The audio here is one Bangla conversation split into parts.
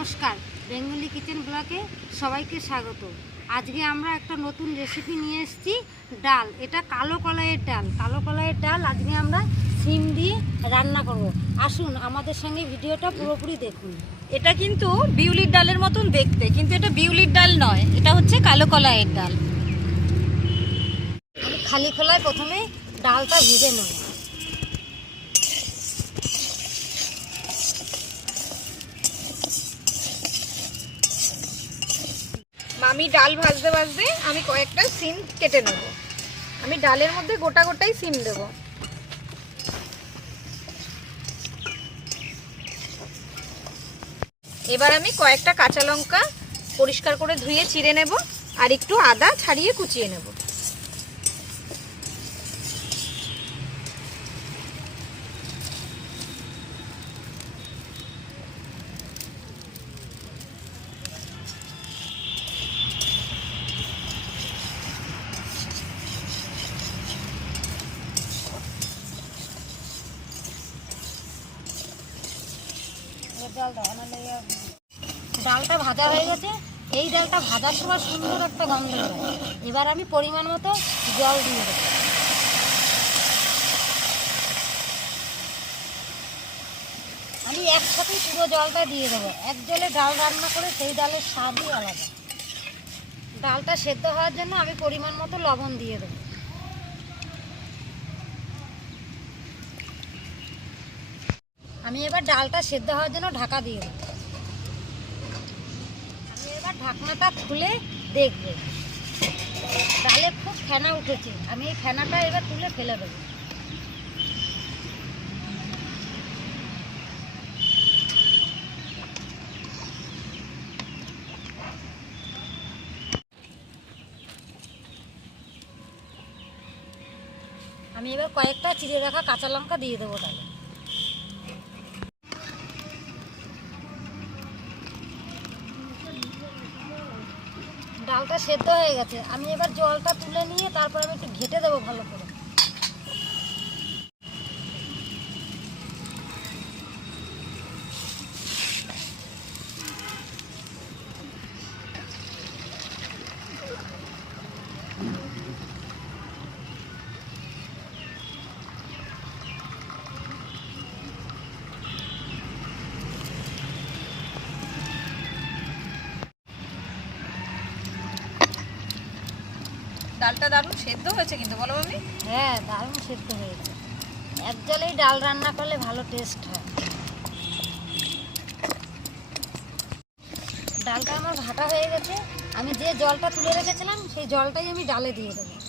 নমস্কার বেঙ্গলি কিচেন ব্লকে সবাইকে স্বাগত। আজকে আমরা একটা নতুন রেসিপি নিয়ে এসেছি ডাল। এটা কালো কলাইয়ের ডাল। কালো কলাইয়ের ডাল আজকে আমরা সিম দিয়ে রান্না করব। আসুন আমাদের সঙ্গে ভিডিওটা পুরোপুরি দেখুন। এটা কিন্তু বিউলির ডালের মতন দেখতে কিন্তু এটা বিউলির ডাল নয় এটা হচ্ছে কালো কলাইয়ের ডাল। খালি খোলায় প্রথমে ডালটা ভেজে নেব। মামি ডাল ভাজতে ভাজতে আমি কয়েকটা সিম কেটে নেব। আমি ডালের মধ্যে গোটা গোটাই সিম দেব। এবার আমি কয়েকটা কাঁচা লঙ্কা পরিষ্কার করে ধুয়ে চিড়ে নেব আর একটু আদা ছাড়িয়ে কুচিয়ে নেব। ডালটা ভাজা হয়ে গেছে। এই ডালটা ভাজার সময় সুন্দর একটা গন্ধ হয়। এবার আমি পরিমাণ মতো জল দিয়ে দেবো। আমি একসাথে পুরো জলটা দিয়ে দেবো। এক জলে ডাল রান্না করে সেই ডালের স্বাদই আলাদা। ডালটা সেদ্ধ হওয়ার জন্য আমি পরিমাণ মতো লবণ দিয়ে দেবো। আমি এবার ডালটা সেদ্ধ হওয়ার জন্য ঢাকা দিয়ে দেবো। আমি এবার ঢাকনাটা খুলে দেখব। ডালে খুব ফেনা উঠেছে। আমি এই ফেনাটা এবার তুলে ফেলে দেবো। আমি এবার কয়েকটা চিড়ে রাখা কাঁচা লঙ্কা দিয়ে দেবো ডালে। ডালটা সেদ্ধ হয়ে গেছে। আমি এবার জলটা তুলে নিয়ে তারপর আমি একটু ঘেটে দেবো ভালো করে। ডালটা দারুণ সেদ্ধ হয়েছে কিন্তু, বলো মামি। হ্যাঁ দারুণ সেদ্ধ হয়েছে। এক জলেই ডাল রান্না করলে ভালো টেস্ট হয়। ডালটা আমার ভাটা হয়ে গেছে। আমি যে জলটা তুলে রেখেছিলাম, সেই জলটাই আমি ডালে দিয়ে দেবো।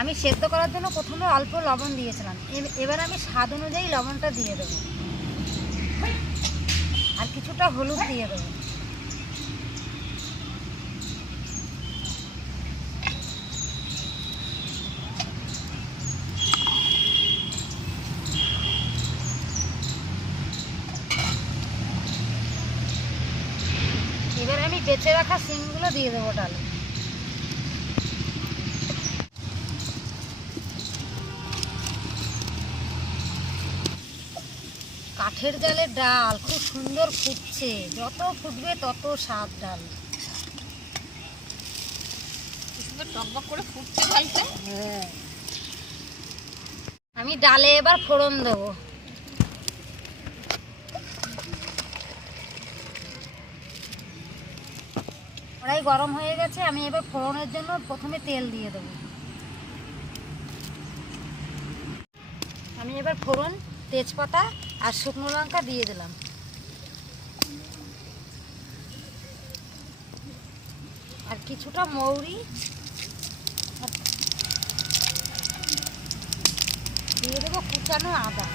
আমি সেদ্ধ করার জন্য প্রথমে অল্প লবণ দিয়েছিলাম। এবার আমি স্বাদ অনুযায়ী লবণটা দিয়ে দেবো। আর কিছুটা হলুদ দিয়ে দেবো। এবার আমি বেঁচে রাখা সিমগুলো দিয়ে দেবো ডালে। কাঠের জালের ডাল খুব সুন্দর ফুটছে। যত ফুটবে তত স্বাদ ডাল। হ্যাঁ। আমি ডালে এবার ফোড়ন দেবো। কড়াই গরম হয়ে গেছে আমি এবার ফোড়নের জন্য প্রথমে তেল দিয়ে দেবো। আমি এবার ফোড়ন তেজপাতা আর শুকনো লঙ্কা দিয়ে দিলাম। আর কিছুটা মৌরি দিয়ে দেবো কুচানো আদা।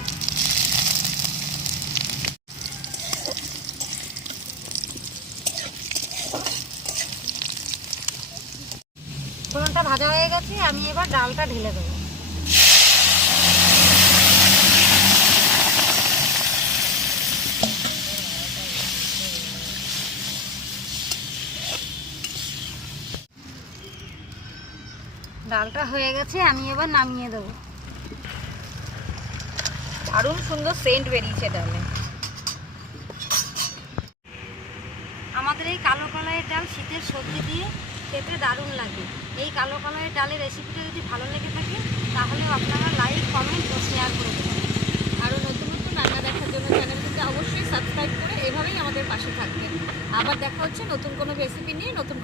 ফোড়নটা ভাজা হয়ে গেছে, আমি এবার ডালটা ঢেলে দেবো। ডালটা হয়ে গেছে, আমি এবার নামিয়ে দেবো। দারুণ সুন্দর সেন্ট বেরিয়েছে ডালে। আমাদের এই কালো কলাইয়ের ডাল শীতের সবজি দিয়ে খেতে দারুণ লাগে। এই কালো কলাইয়ের ডালের রেসিপিটা যদি ভালো লেগে থাকে, তাহলে আপনারা লাইক কমেন্ট ও শেয়ার করে দেবেন। আরও নতুন নতুন রান্না দেখার জন্য চ্যানেলটিকে অবশ্যই সাবস্ক্রাইব করে এভাবেই আমাদের পাশে থাকবেন। আবার দেখা হচ্ছে নতুন কোনো রেসিপি নিয়ে, নতুন